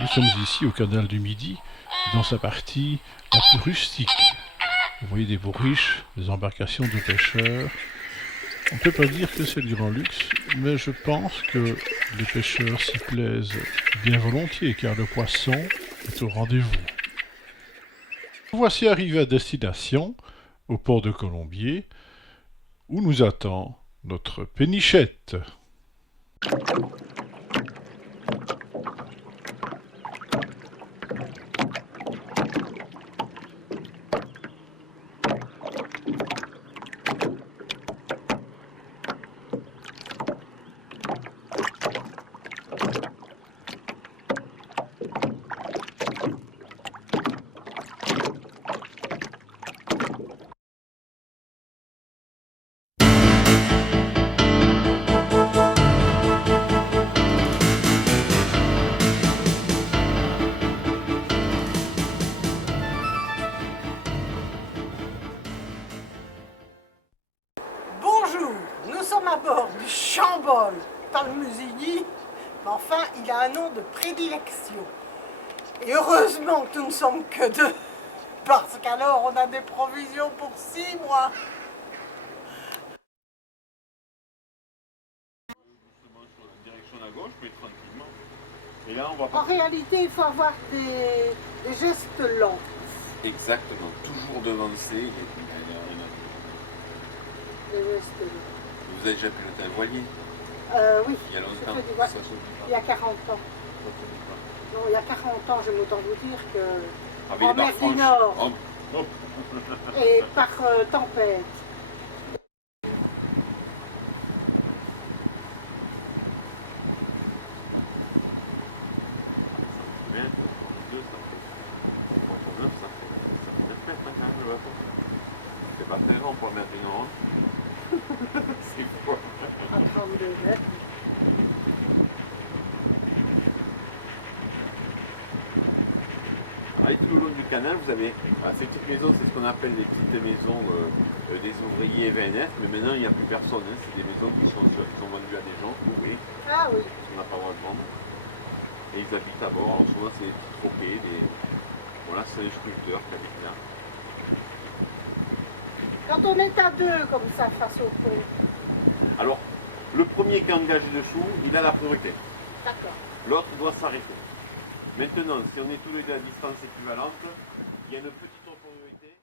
Nous sommes ici au canal du Midi, dans sa partie la plus rustique. Vous voyez des bourriches, des embarcations de pêcheurs. On ne peut pas dire que c'est du grand luxe, mais je pense que les pêcheurs s'y plaisent bien volontiers car le poisson est au rendez-vous. Voici arrivé à destination, au port de Colombier, où nous attend notre pénichette. Bonjour, nous sommes à bord du Chambol, Talmusigny, mais enfin il a un nom de prédilection. Et heureusement que nous ne sommes que deux, parce qu'alors on a des provisions pour 6 mois. Sur la direction à gauche, mais tranquillement. Et là, on va En partir. réalité, il faut avoir des gestes lents. Exactement, toujours devancer. Des gestes lents. Vous avez déjà piloté un voilier Oui, il y a je longtemps. fais du Ça voile. se dit Il y a 40 ans. pas. Non, il y a 40 ans, j'aime autant vous dire que Ah, mais en les barres mer du franches. Nord Oh. et par tempête. Bien, ça fait 2, ça fait 39, ça fait 9 mètres hein, quand même le bateau. C'est pas très grand pour le mettre une ronde. C'est fort. À 32 mètres. Ah, et tout le long du canal, vous avez ces petites maisons, c'est ce qu'on appelle les petites maisons des ouvriers VNF, mais maintenant il n'y a plus personne. Hein. C'est des maisons qui sont vendues à des gens, louées, Ah oui. parce qu'on n'a pas le droit de vendre. Et ils habitent à bord. Alors souvent c'est des petits troquets, voilà, c'est les sculpteurs qui habitent là. Quand on est à deux comme ça face au pont. Alors, le premier qui est engagé dessous, il a la priorité. D'accord. L'autre doit s'arrêter. Maintenant, si on est tous les deux à distance équivalente, il y a une petite priorité.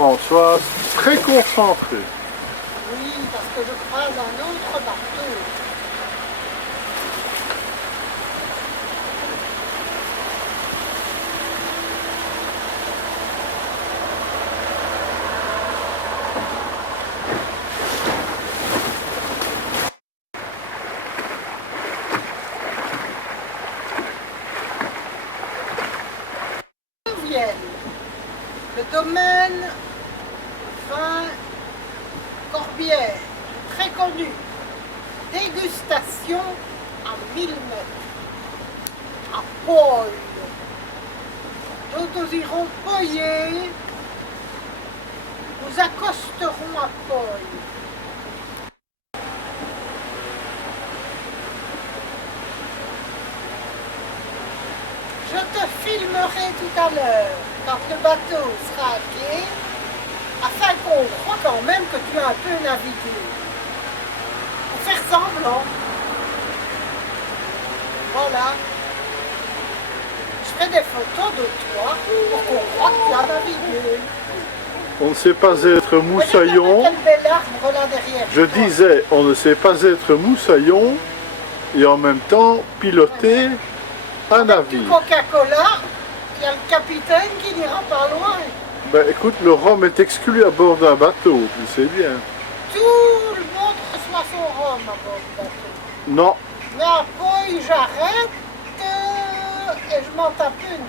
Françoise, très concentrée. Oui, parce que je croise un autre bateau. Le domaine vin Corbière, très connu. Dégustation à 1000 mètres. À Paul. Nous irons payer. Nous accosterons à Paul. Je te filmerai tout à l'heure, quand le bateau sera à quai, afin qu'on croie quand même que tu as un peu navigué. Pour faire semblant. Voilà. Je ferai des photos de toi pour qu'on croie que tu as navigué. On ne sait pas être moussaillon. Quel bel arbre là derrière. Je disais, on ne sait pas être moussaillon et en même temps piloter un Du navire. Coca-Cola, il y a le capitaine qui n'ira pas loin. Ben écoute, le rhum est exclu à bord d'un bateau, tu sais bien. Tout le monde reçoit son rhum à bord du bateau. Non, Mais après, j'arrête et je m'en tape une.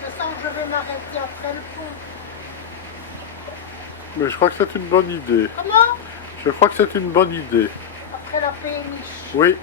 Je sens que je vais m'arrêter après le pont. mais je crois que c'est une bonne idée. Comment? Je crois que c'est une bonne idée. Après la péniche. Oui.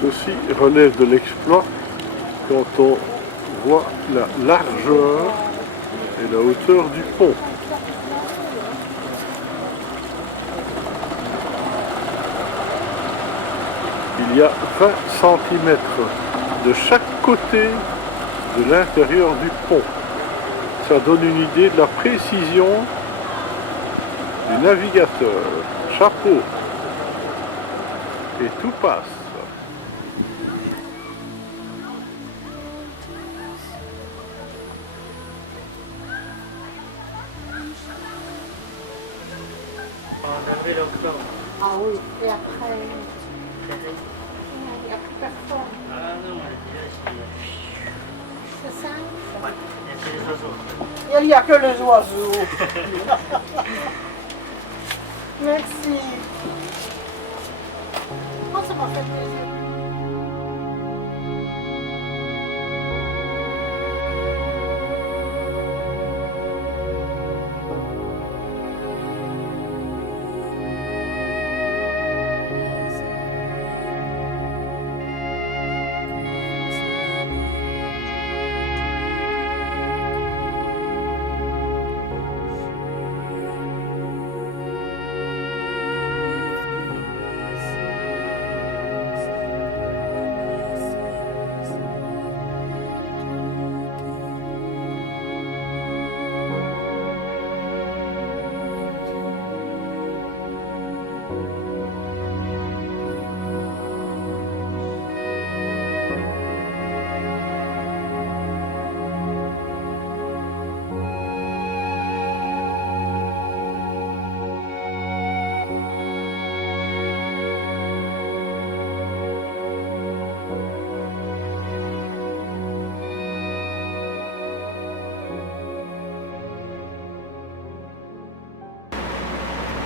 Ceci relève de l'exploit quand on voit la largeur et la hauteur du pont. Il y a 20 cm de chaque côté de l'intérieur du pont. Ça donne une idée de la précision du navigateur. Chapeau. Et tout passe. En avril-octobre. Ah oui, et après, il n'y a plus personne. Il n'y a que les oiseaux. Merci. Oh, ça m'a fait plaisir.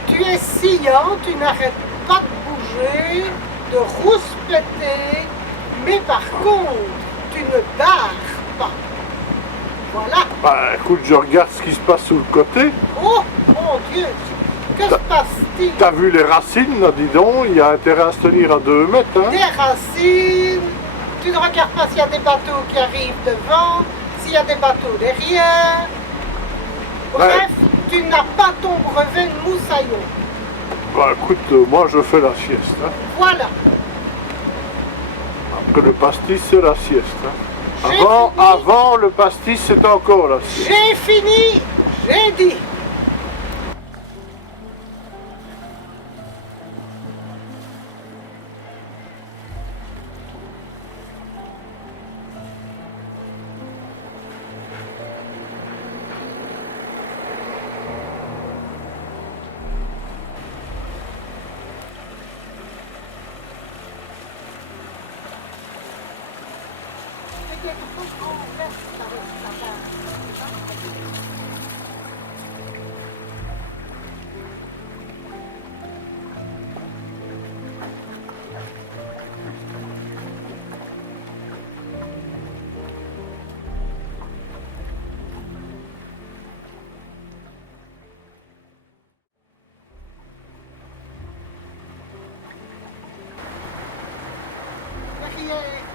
Tu es sciant, tu n'arrêtes pas de bouger, de rouspéter, mais par contre, tu ne barres pas. Voilà. Bah écoute, je regarde ce qui se passe sur le côté. Oh, mon Dieu, que se passe-t-il? T'as vu les racines là, dis donc, il y a intérêt à se tenir à 2 mètres. Hein. Des racines, tu ne regardes pas s'il y a des bateaux qui arrivent devant, s'il y a des bateaux derrière. Bref, tu n'as pas ton brevet de moussaillon. Bah écoute, moi je fais la sieste. Hein. Voilà. Après le pastis, c'est la sieste. Hein. J'ai fini. Avant le pastis, c'est encore la sieste. J'ai fini, j'ai dit. Derrière.